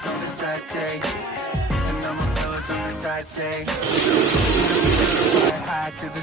pillows on the side say, and all my pillows on the side say, fly high to the